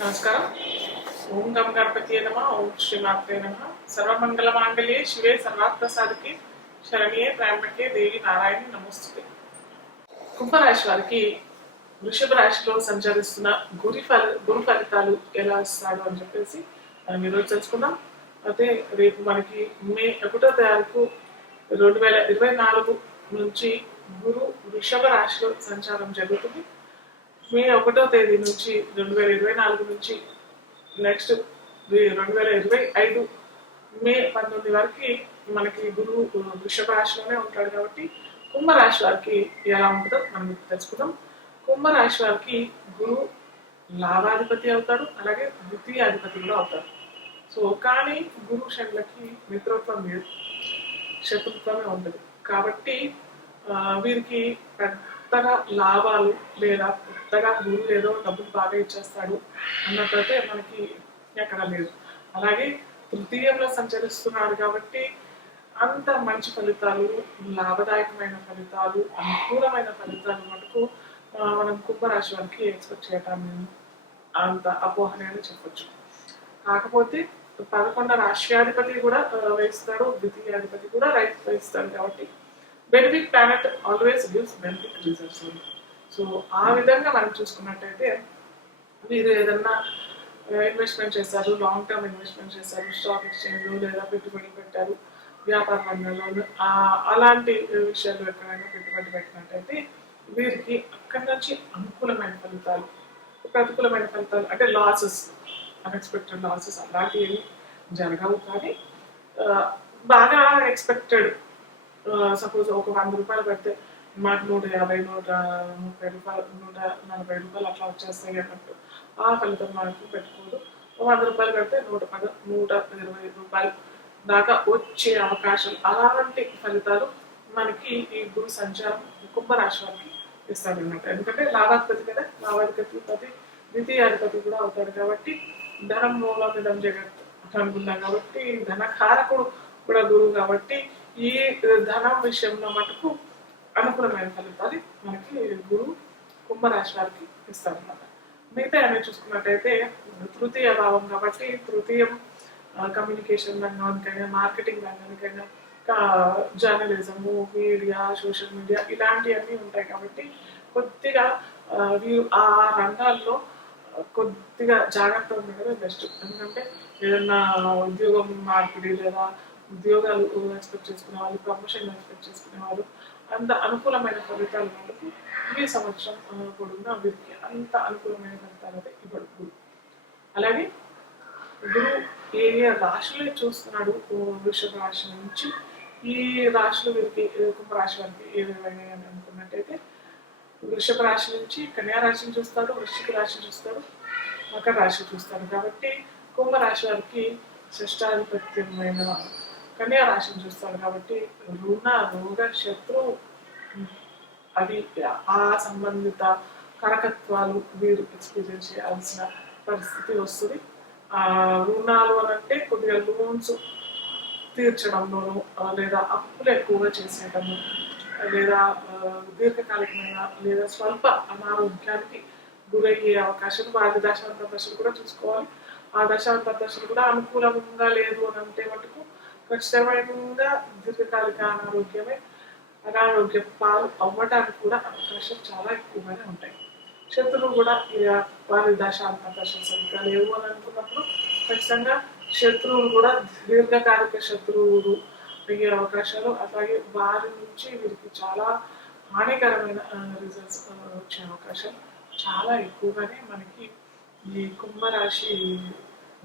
నమస్కారం. ఓం గం గణపతియే నమః. ఓం శ్రీమాత్రే నమః. సర్వమంగళ మాంగళ్యే శివే సర్వార్థ సాధకే శరణ్యే త్ర్యంబకే దేవి నారాయణి నమోస్తుతే. కుంభరాశి వారికి వృషభ రాశిలో సంచరిస్తున్న గురు ఫలితాలు ఎలా ఇస్తాడు అని చెప్పేసి మనం ఈరోజు తెలుసుకుందాం. అయితే రేపు మనకి మే 1వ తారీఖు 2024 నుంచి గురు వృషభ రాశిలో సంచారం జరుగుతుంది. మే 1వ తేదీ నుంచి 2024 నుంచి నెక్స్ట్ 2025 మే 19 వరకు మనకి గురువు వృషభ రాశిలోనే ఉంటాడు. కాబట్టి కుంభరాశి వారికి ఎలా ఉంటుందో మనం తెలుసుకుందాం. కుంభరాశి వారికి గురువు లాభాధిపతి అవుతాడు, అలాగే ద్వితీయాధిపతి కూడా అవుతాడు. సో కానీ గురు శనులకి మిత్రత్వం లేదు, శత్రుత్వమే ఉంటుంది. కాబట్టి వీరికి పెద్దగా లాభాలు లేదా పెద్దగా గురువు ఏదో డబ్బులు బాగా ఇచ్చేస్తాడు అన్నట్లయితే మనకి ఎక్కడ లేదు. అలాగే తృతీయంలో సంచరిస్తున్నాడు కాబట్టి అంత మంచి ఫలితాలు, లాభదాయకమైన ఫలితాలు, అనుకూలమైన ఫలితాలు మటుకు మనం కుంభరాశి వారికి ఎక్స్పెక్ట్ చేయటాన్ని అంత అపోహనే అని చెప్పొచ్చు. కాకపోతే 11వ రాష్ట్రాధిపతి కూడా వేస్తాడు, ద్వితీయాధిపతి కూడా వేస్తాడు. కాబట్టి benefit planet always gives benefit results. So ఆ విధంగా మనం చూసుకున్నట్టయితే మీరు ఏదన్నా ఇన్వెస్ట్మెంట్ చేశారు, లాంగ్ టర్మ్ ఇన్వెస్ట్మెంట్ చేశారు, స్టాక్ ఎక్స్చేంజ్ లేదా పెట్టుబడి పెట్టారు, వ్యాపార రంగంలో అలాంటి విషయాలు ఎక్కడైనా పెట్టుబడి పెట్టినట్టయితే వీరికి అక్కడి నుంచి అనుకూలమైన ఫలితాలు, ప్రతికూలమైన ఫలితాలు అంటే లాసెస్, అన్ఎక్స్పెక్టెడ్ లాసెస్ అలాంటివి జరగవు. కానీ బాగా ఎక్స్పెక్టెడ్ సపోజ్ ఒక 100 రూపాయలు పెడితే మాకు 150, 130 రూపాయలు, 140 రూపాయలు అట్లా వచ్చేస్తాయి అన్నట్టు ఆ ఫలితం మనకు పెట్టుకోదు. 100 రూపాయలు పెడితే 110, 120 రూపాయలు దాకా వచ్చే అవకాశం, అలాంటి ఫలితాలు మనకి ఈ గురు సంచారం కుంభరాశి వారికి ఇస్తాడు అన్నమాట. ఎందుకంటే లాభాధిపతి కదా, లాభాధిపతి ద్వితీయాధిపతి కూడా అవుతాడు. కాబట్టి ధనం మూలం ఇదం జగత్ అనుకుంటాం. కాబట్టి ధనకారకుడు కూడా గురువు. కాబట్టి ఈ ధనం విషయంలో మటుకు అనుకూలమైన ఫలితాలు మనకి గురువు కుంభరాశి వారికి ఇస్తారన్నమాట. మిగతా అన్నీ చూసుకున్నట్టయితే తృతీయ భావం కాబట్టి తృతీయం కమ్యూనికేషన్ రంగానికైనా, మార్కెటింగ్ రంగానికైనా, జర్నలిజము, మీడియా, సోషల్ మీడియా ఇలాంటివన్నీ ఉంటాయి. కాబట్టి కొద్దిగా వీరు ఆ రంగాల్లో కొద్దిగా జాగ్రత్త ఉండడం బెస్ట్. ఎందుకంటే ఏదన్నా ఉద్యోగం మార్పిడి లేదా ఉద్యోగాలు ఎక్స్పెక్ట్ చేసుకునే వాళ్ళు, ప్రమోషన్ ఎక్స్పెక్ట్ చేసుకునే వాళ్ళు అంత అనుకూలమైన ఫలితాలు మనకు ఈ సంవత్సరం పొడుగునా వీరికి అంత అనుకూలమైన ఫలితాలు అయితే ఇవ్వడు. అలాగే గురువు ఏ రాశులే చూస్తున్నాడు వృషభ రాశి నుంచి ఈ రాశులు వీరికి కుంభరాశి వారికి ఏవేమైనా అని అనుకున్నట్టయితే వృషభ రాశి నుంచి కన్యా రాశిని చూస్తాడు, వృశ్చిక రాశిని చూస్తాడు, మకర రాశి చూస్తాడు. కాబట్టి కుంభరాశి వారికి షష్టాధిపత్యమైన కన్యా రాశిని చూస్తాడు. కాబట్టి రుణ, రోగ, శత్రు అవి ఆ సంబంధిత కరకత్వాలు వీరు ఎక్స్పీరియన్స్ చేయాల్సిన పరిస్థితి వస్తుంది. రుణాలు అని అంటే కొద్దిగా లోన్స్ తీర్చడంలోనూ లేదా అప్పులు ఎక్కువగా చేసేయడము లేదా దీర్ఘకాలికమైన లేదా స్వల్ప అనారోగ్యానికి గురయ్యే అవకాశం, వారి దశాంత దశలు కూడా చూసుకోవాలి. ఆ దశాంత దశలు కూడా అనుకూలంగా లేదు అని అంటే మటుకు ఖచ్చితమైన దీర్ఘకాలిక అనారోగ్య పాలు అవ్వడానికి కూడా అవకాశం చాలా ఎక్కువగానే ఉంటాయి. శత్రువులు కూడా వారి దశాంత దశలు సరిగ్గా లేవు అని అనుకున్నప్పుడు ఖచ్చితంగా శత్రువులు కూడా దీర్ఘకాలిక శత్రువులు అయ్యే అవకాశాలు, అలాగే వారి నుంచి వీరికి చాలా హానికరమైన రిజల్ట్స్ వచ్చే అవకాశం చాలా ఎక్కువగానే మనకి ఈ కుంభరాశి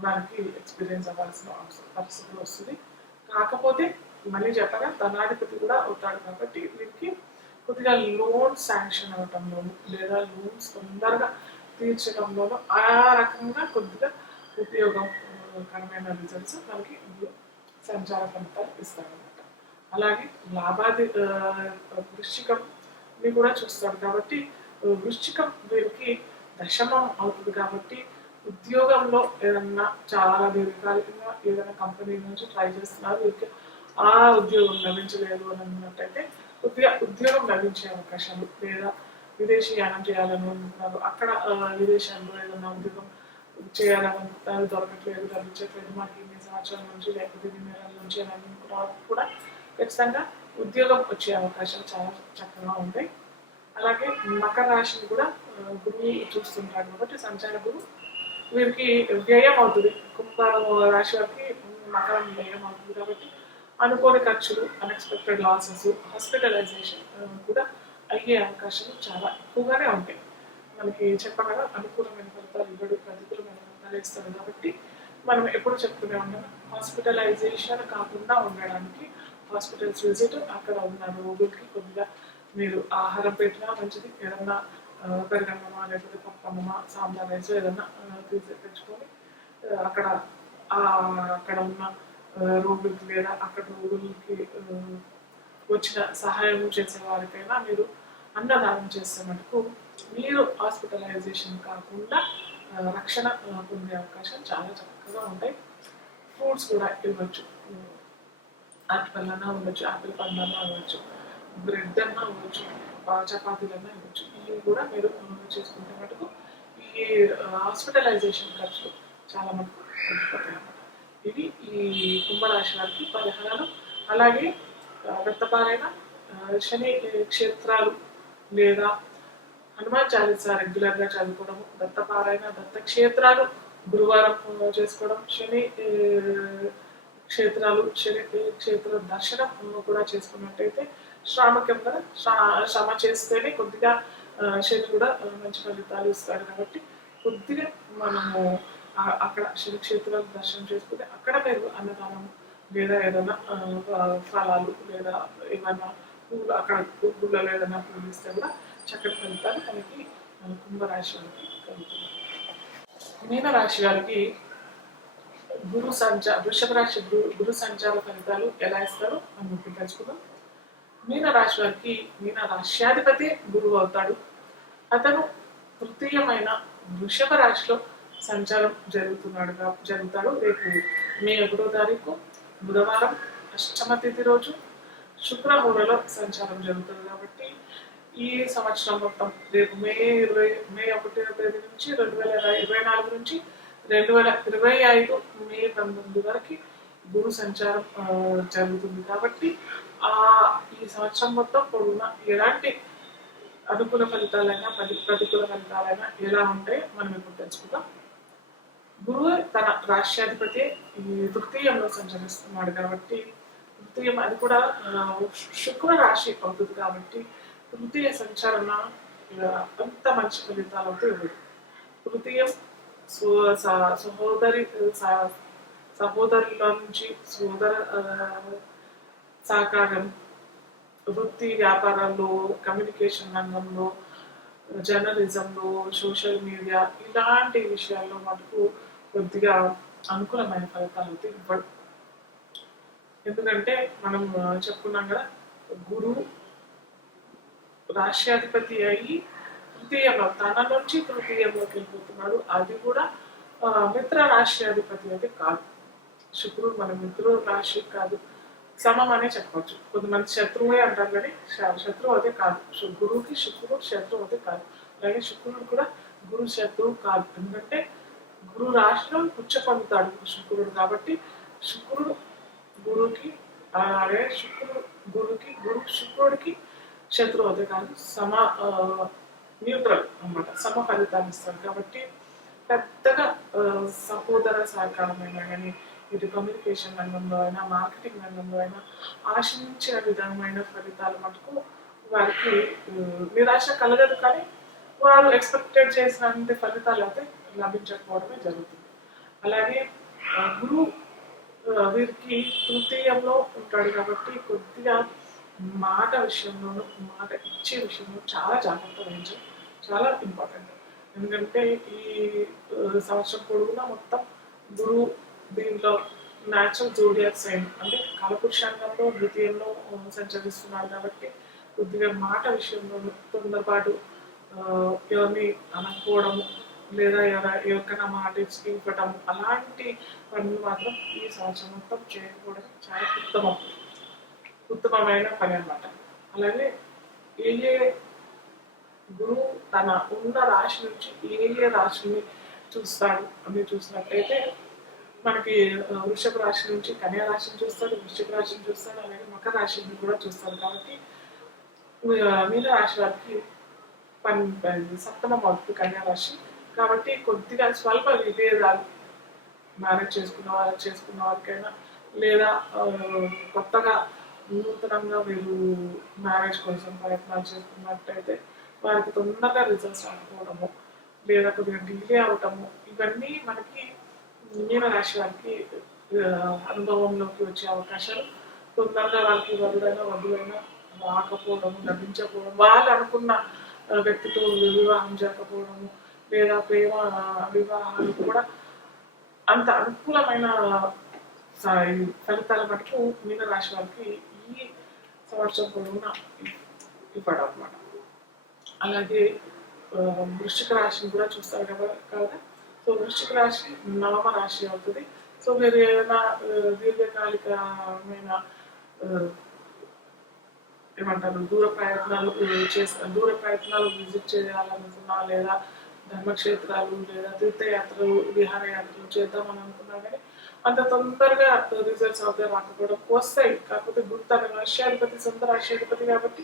వారికి ఎక్స్పీరియన్స్ అవ్వాల్సిన పరిస్థితి వస్తుంది. కాకపోతే మళ్ళీ చెప్పగా ధనాధిపతి కూడా అవుతాడు. కాబట్టి వీరికి కొద్దిగా లోన్ శాంక్షన్ అవ్వటంలోను లేదా లోన్స్ తొందరగా తీర్చడంలోనూ ఆ రకంగా కొద్దిగా ఉపయోగకరమైన రిజల్ట్స్ మనకి సంచార ఫలితాలు ఇస్తారనమాట. అలాగే వృశ్చికంని కూడా చూస్తాడు. కాబట్టి వృశ్చికం వీరికి దశమం అవుతుంది. కాబట్టి ఉద్యోగంలో ఏదన్నా చాలా దీర్ఘకాలికంగా ఏదైనా కంపెనీ నుంచి ట్రై చేస్తున్నారు, వీరికి ఆ ఉద్యోగం లభించలేదు అని అన్నట్టయితే కొద్దిగా ఉద్యోగం లభించే అవకాశాలు, లేదా విదేశీయానం చేయాలని అనుకున్నారు, అక్కడ విదేశాల్లో ఏదైనా ఉద్యోగం చేయాలని దొరకట్లేదు, లభించట్లేదు మాకు ఇన్ని సంవత్సరాల నుంచి లేకపోతే ఇన్ని నెలల నుంచి అని అనుకున్న కూడా ఖచ్చితంగా ఉద్యోగం వచ్చే అవకాశాలు చాలా చక్కగా ఉంటాయి. అలాగే మకర రాశిని కూడా గురువు చూస్తుంటాడు కాబట్టి సంచార గురువు వీరికి వ్యయం అవుతుంది. కుంభ రాశి వారికి మకరం వ్యయం అవుతుంది కాబట్టి అనుకోని ఖర్చులు, అన్ఎక్స్పెక్టెడ్ లాసెస్, హాస్పిటలైజేషన్ కూడా అయ్యే అవకాశాలు చాలా ఎక్కువగానే ఉంటాయి. మనకి చెప్పగా అనుకూలమైన ఫలితాలు ఇవ్వడు, ప్రతికూలమైన ఫలితాలు ఇస్తాడు కాబట్టి మనం ఎప్పుడు చెప్తూనే ఉన్నాం హాస్పిటలైజేషన్ కాకుండా ఉండడానికి హాస్పిటల్స్ విజిట్, అక్కడ ఉన్న రోగులకి కొద్దిగా మీరు ఆహారం పెట్టినా మంచిది, ఏదన్నా పెరగన్నమా లేకపోతే పప్పన్నమా సాంబార్ రైస్ ఏదన్నా తెచ్చుకొని అక్కడ అక్కడ ఉన్న రోగులకి లేదా అక్కడ రోగులకి వచ్చిన సహాయం చేసే వారికైనా మీరు అన్నదానం చేసే మటుకు మీరు హాస్పిటలైజేషన్ కాకుండా రక్షణ పొందే అవకాశం చాలా చక్కగా ఉంటాయి. ఫ్రూట్స్ కూడా ఇవ్వచ్చు, ఆపిల్ అన్నా ఇవ్వచ్చు, ఆపిల్ పండ్లన్నా ఇవ్వచ్చు, బ్రెడ్ అన్నా ఇవ్వచ్చు, చపాతీలన్నా ఇవ్వచ్చు. ఇవి కూడా మీరు చేసుకుంటే మటుకు ఈ హాస్పిటలైజేషన్ ఖర్చులు చాలా మటుకు తగ్గిపోతాయి అన్నమాట. ఇవి ఈ కుంభరాశి వారికి పరిహారాలు. అలాగే దత్తపారాయణ, శని క్షేత్రాలు లేదా హనుమాన్ చాలీసా రెగ్యులర్గా చదువుకోవడము, దత్తపారాయణ, దత్త క్షేత్రాలు గురువారం చేసుకోవడం, శని క్షేత్రాలు, శని క్షేత్ర దర్శనం కూడా చేసుకున్నట్టయితే శ్రామక్యం కదా, శ్రమ చేస్తేనే కొద్దిగా శని కూడా మంచి ఫలితాలు ఇస్తాడు కాబట్టి కొద్దిగా మనము అక్కడ శని క్షేత్రాలు దర్శనం చేసుకుంటే అక్కడ మీరు అన్నదానం లేదా ఏదైనా ఫలాలు లేదా ఏమైనా పూలు అక్కడ గుళ్ళలో ఏదైనా పూలు ఇస్తే కూడా చక్కటి ఫలితాలు మనకి కుంభరాశి వారికి కలుగుతుంది. మీనరాశి వారికి వృషభ రాశి గురు సంచార ఫలితాలు ఎలా ఇస్తారో మనం ఇప్పుడు తెలుసుకుందాం. మీనరాశి వారికి మీన రాశ్యాధిపతి గురువు అవుతాడు. అతను తృతీయమైన వృషభ రాశిలో సంచారం జరుగుతాడు. రేపు మే 1వ తారీఖు బుధవారం అష్టమ తిథి రోజు శుక్రహోరలో సంచారం జరుగుతుంది కాబట్టి ఈ సంవత్సరం మొత్తం రేపు మే 1వ తేదీ నుంచి 2024 నుంచి 2025 మే 19 వరకు గురు సంచారం జరుగుతుంది కాబట్టి ఈ సంవత్సరం మొత్తం పొడవునా ఎలాంటి అనుకూల ఫలితాలైనా ప్రతికూల ఫలితాలైనా ఎలా ఉంటాయో మనం ఇప్పుడు తెలుసుకుందాం. గురువు తన రాష్ట్రాధిపతి తృతీయంలో సంచరిస్తున్నాడు కాబట్టి తృతీయం అది కూడా శుక్ర రాశి అవుతుంది కాబట్టి తృతీయ సంచరణ అంత మంచి ఫలితాలు అవుతూ ఇవ్వదు. తృతీయం సహోదరుల నుంచి సోదర సహకారం, వృత్తి వ్యాపారాల్లో, కమ్యూనికేషన్ రంగంలో, జర్నలిజంలో, సోషల్ మీడియా ఇలాంటి విషయాల్లో మటుకు కొద్దిగా అనుకూలమైన ఫలితాలు అయితే ఇవ్వడు. ఎందుకంటే మనం చెప్పుకున్నాం కదా, గురువు రాష్ట్రాధిపతి అయ్యి తృతీయంలో తన నుంచి తృతీయంలోకి వెళ్ళిపోతున్నాడు. అది కూడా మిత్ర రాష్ట్రాధిపతి అయితే కాదు. శుక్రుడు మన మిత్రుడు రాశి కాదు, సమం అనే చెప్పవచ్చు. కొంతమంది శత్రువే అంటారు కానీ శత్రువు అయితే కాదు. గురువుకి శుక్రుడు శత్రువు అయితే కాదు. అలాగే శుక్రుడు కూడా గురు శత్రువు కాదు. ఎందుకంటే గురు రాశిలో పుచ్చ పొందుతాడు శుక్రుడు కాబట్టి శుక్రుడు గురువుకి అలాగే శుక్రుడికి శత్రువు అయితే కాదు, న్యూట్రల్ అన్నమాట, సమ ఫలితాలు ఇస్తాడు కాబట్టి పెద్దగా సహోదర సహకారమైన కానీ ఇటు కమ్యూనికేషన్ రంగంలో అయినా మార్కెటింగ్ రంగంలో అయినా ఆశించిన విధమైన ఫలితాలు మటుకు వారికి నిరాశ కలగదు. కానీ వారు ఎక్స్పెక్టెడ్ చేసినంత ఫలితాలు అయితే లభించకపోవడమే జరుగుతుంది. అలాగే గురువు వీరికి తృతీయంలో ఉంటాడు కాబట్టి కొద్దిగా మాట విషయంలోనూ మాట ఇచ్చే విషయంలో చాలా జాగ్రత్త వహించడం చాలా ఇంపార్టెంట్. ఎందుకంటే ఈ సంవత్సరం పొడవునా మొత్తం గురువు దీంట్లో న్యాచురల్ జోడియాక్ సైన్ అంటే కాలపురుషాంగంలో ద్వితీయంలో సంచరిస్తున్నారు కాబట్టి కొద్దిగా మాట విషయంలో తొందరపాటు ఎవరిని అనుకోవడము లేదా ఎవరికైనా మాట ఇవ్వటం అలాంటి పనులు మాత్రం ఈ సంవత్సరం మొత్తం చేయకపోవడం చాలా ఉత్తమమైన పని అన్నమాట. అలాగే ఏ గురువు తన ఉన్న రాశి నుంచి ఏ రాశిని చూస్తాడు. అన్ని చూసినట్టయితే మనకి వృషభ రాశి నుంచి కన్యా రాశిని చూస్తాడు, వృశ్చిక రాశిని చూస్తాడు, అలాగే మకర రాశిని కూడా చూస్తాడు. కాబట్టి మీన రాశి వారికి సప్తమ మొదటి కన్యా రాశి కాబట్టి కొద్దిగా స్వల్ప విభేదాలు మ్యారేజ్ చేసుకున్న వారికైనా లేదా కొత్తగా నూతనంగా వీళ్ళు మ్యారేజ్ కోసం ప్రయత్నాలు చేస్తున్నట్టయితే వారికి తొందరగా రిజల్ట్స్ రాకపోవడము లేదా కొద్దిగా డిలే అవటము ఇవన్నీ మనకి మీన రాశి వారికి అనుభవంలోకి వచ్చే అవకాశాలు తొందరగా వాళ్ళకి వధువైనా రాకపోవడము లభించకపోవడం వాళ్ళు అనుకున్న వ్యక్తితో వివాహం జరగకపోవడము లేదా ప్రేమ వివాహాలు కూడా అంత అనుకూలమైన ఫలితాల మటుకు మీన రాశి వారికి ఈ సంవత్సరం పొడవునా ఇవ్వడం అన్నమాట. అలాగే వృశ్చిక రాశిని కూడా చూస్తారు కదా. సో వృశ్చిక రాశి నవమ రాశి అవుతుంది. సో మీరు ఏదైనా దీర్ఘకాలికమైన ఏమంటారు దూర ప్రయత్నాలు విజిట్ చేయాలనుకున్నా లేదా ధర్మక్షేత్రాలు లేదా తీర్థయాత్రలు విహారయాత్రలు చేద్దామని అనుకున్నా కానీ అంత తొందరగా రిజల్ట్స్ అవుతాయి రాకపోవడం వస్తాయి. కాకపోతే తన రాష్ట్రాధిపతి సొంత రాష్ట్రాధిపతి కాబట్టి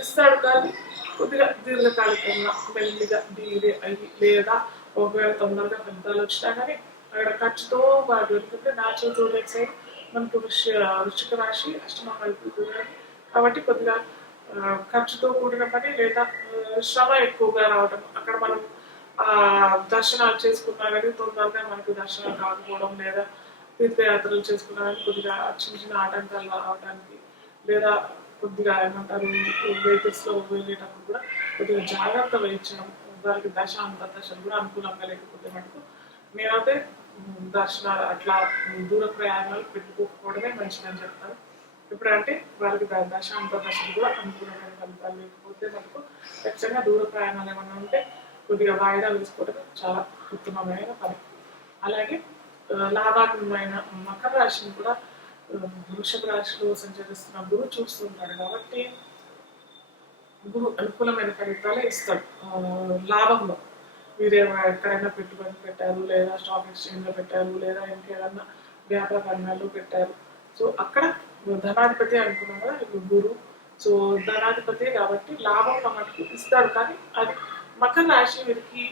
ఇస్తాడు. కానీ కొద్దిగా దీర్ఘకాలికంగా మెల్లిగా డిలే అయ్యి లేదా ఒకవేళ తొందరగా ఫలితాలు వచ్చినా కానీ అక్కడ ఖర్చుతో దొరుకుతుంటే న్యాచురల్ జోడియాక్ సైడ్ మనకు వృశ్చిక రాశి అష్టమ వెళ్తుంది కాబట్టి కొద్దిగా ఖర్చుతో కూడిన పని లేదా శ్రమ ఎక్కువగా రావడం అక్కడ మనం దర్శనాలు చేసుకున్నా కానీ తొందరగా మనకు దర్శనాలు కాకపోవడం లేదా తీర్థయాత్రలు చేసుకున్నా కానీ కొద్దిగా చిన్న చిన్న ఆటంకాలు రావడానికి లేదా కొద్దిగా ఏమంటారు వెహికల్స్లో వెళ్ళేటప్పుడు కూడా కొద్దిగా జాగ్రత్త వహించడం వారికి దశ అంతర్దశలు కూడా అనుకూలంగా లేకపోతే మటుకు నేనైతే దర్శనాలు అట్లా దూర ప్రయాణాలు పెట్టుకోకపోవడమే మంచిదని చెప్తాను. ఎప్పుడంటే వాళ్ళకి దశ అంతర్దశలు కూడా అనుకూలమైన ఫలితాలు లేకపోతే మటుకు ఖచ్చితంగా దూర ప్రయాణాలు ఏమన్నా ఉంటే కొద్దిగా వాయిదాలు వేసుకోవడం చాలా ఉత్తమమైన పని. అలాగే లాభాత్మకమైన మకర రాశిని కూడా వృషభ రాశిలో సంచరిస్తున్న గురువు చూస్తుంటాడు కాబట్టి గురువు అనుకూలమైన ఫలితాలే ఇస్తాడు. లాభంలో మీరు ఎక్కడైనా పెట్టుబడి పెట్టారు లేదా స్టాక్ ఎక్స్చేంజ్లో పెట్టారు లేదా ఇంకేదన్నా వ్యాపార రంగాల్లో పెట్టారు. సో అక్కడ ధనాధిపతి అనుకున్నాం కదా గురువు. సో ధనాధిపతి కాబట్టి లాభం మటుకు ఇస్తాడు. కానీ అది మకర రాశి వీరికి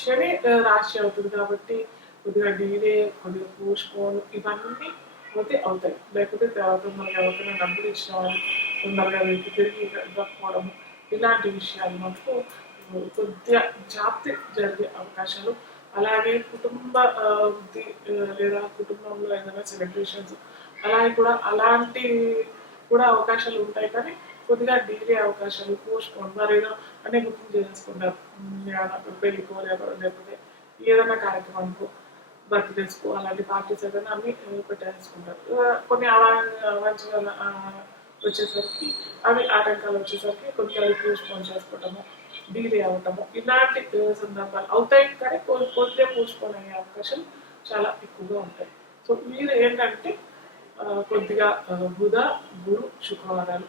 శని రాశి అవుతుంది కాబట్టి కొద్దిగా డిలే కొద్దిగా పోస్ట్పోన్ ఇవన్నీ పోతే అవుతాయి. లేకపోతే తొందరగా ఎవరికైనా డబ్బులు ఇచ్చిన వాళ్ళు తొందరగా వీరికి తిరిగి ఇవ్వకపోవడము ఇలాంటి విషయాలు మటుకు కొద్దిగా జాప్తి జరిగే అవకాశాలు. అలాగే కుటుంబ వృద్ధి లేదా కుటుంబంలో ఏదైనా సెలబ్రేషన్స్ అలాగే కూడా అలాంటి కూడా అవకాశాలు ఉంటాయి. కానీ కొద్దిగా డిలే అవకాశాలు పోస్ట్పోన్ మరి ఏదో అనే బుకింగ్ చేసేసుకుంటారు. పెళ్ళికో లేకపోతే ఏదైనా కార్యక్రమానికో బర్త్డేస్కో అలాంటి పార్టీస్ ఏదైనా అన్ని పెట్టేసుకుంటారు. కొన్ని అవాంఛనీయ వచ్చేసరికి అవి ఆటంకాలు వచ్చేసరికి కొద్దిగా పోస్ట్పోన్ చేసుకోవటము డిలే అవ్వటము ఇలాంటి సందర్భాలు అవుతాయి. కానీ కొద్దిగా పోస్ట్పోన్ అయ్యే అవకాశం చాలా ఎక్కువగా ఉంటాయి. సో మీరు ఏంటంటే కొద్దిగా బుధ గురు శుక్రవారాలు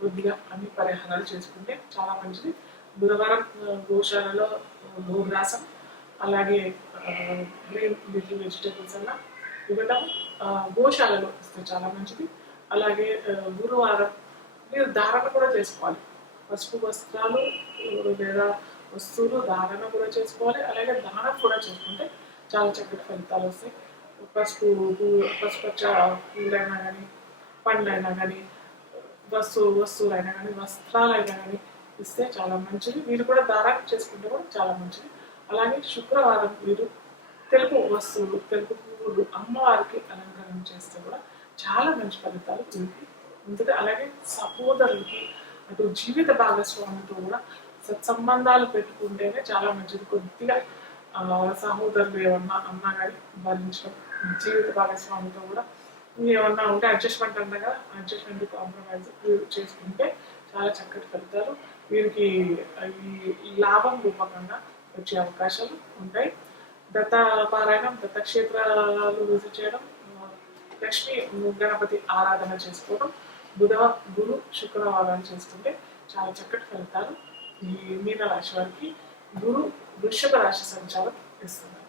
కొద్దిగా అన్ని పరిహారాలు చేసుకుంటే చాలా మంచిది. బుధవారం గోశాలలో గోగ్రాసం అలాగే గ్రీన్ లిటిల్ వెజిటేబుల్స్ అన్న ఇవ్వటం గోశాలలో ఇస్తే చాలా మంచిది. అలాగే గురువారం మీరు ధారణ కూడా చేసుకోవాలి. పసుపు వస్త్రాలు లేదా వస్తువులు ధారణ కూడా చేసుకోవాలి. అలాగే దానం కూడా చేసుకుంటే చాలా చక్కటి ఫలితాలు వస్తాయి. పసుపచ్చ పూలైనా కానీ పండ్లైనా కానీ వస్తువులైనా కానీ వస్త్రాలైనా కానీ ఇస్తే చాలా మంచిది. మీరు కూడా దానం చేసుకుంటే కూడా చాలా మంచిది. అలాగే శుక్రవారం మీరు తెలుపు వస్తువులు తెలుపు పువ్వులు అమ్మవారికి అలంకరణ చేస్తే కూడా చాలా మంచి ఫలితాలు వీరికి ఉంటుంది. అలాగే సహోదరులకి అటు జీవిత భాగస్వామితో కూడా సత్సంబంధాలు పెట్టుకుంటేనే చాలా మంచిది. కొద్దిగా సహోదరులు ఏమన్నా అన్నా కానీ భరించడం జీవిత భాగస్వామితో కూడా ఏమన్నా ఉంటే అడ్జస్ట్మెంట్ అన్నా కదా అడ్జస్ట్మెంట్ కాంప్రమైజ్ చేసుకుంటే చాలా చక్కటి ఫలితాలు వీరికి ఈ లాభం రూపకంగా వచ్చే అవకాశాలు ఉంటాయి. దత్తపారాయణం దత్తక్షేత్రాలు విజిట్ చేయడం లక్ష్మీ గణపతి ఆరాధన చేసుకోవడం గురు శుక్రవారాలు చేసుకుంటే చాలా చక్కటి ఫలితాలు ఈ మీన రాశి వారికి గురు వృషభ రాశి సంచారం ఇస్తున్నారు.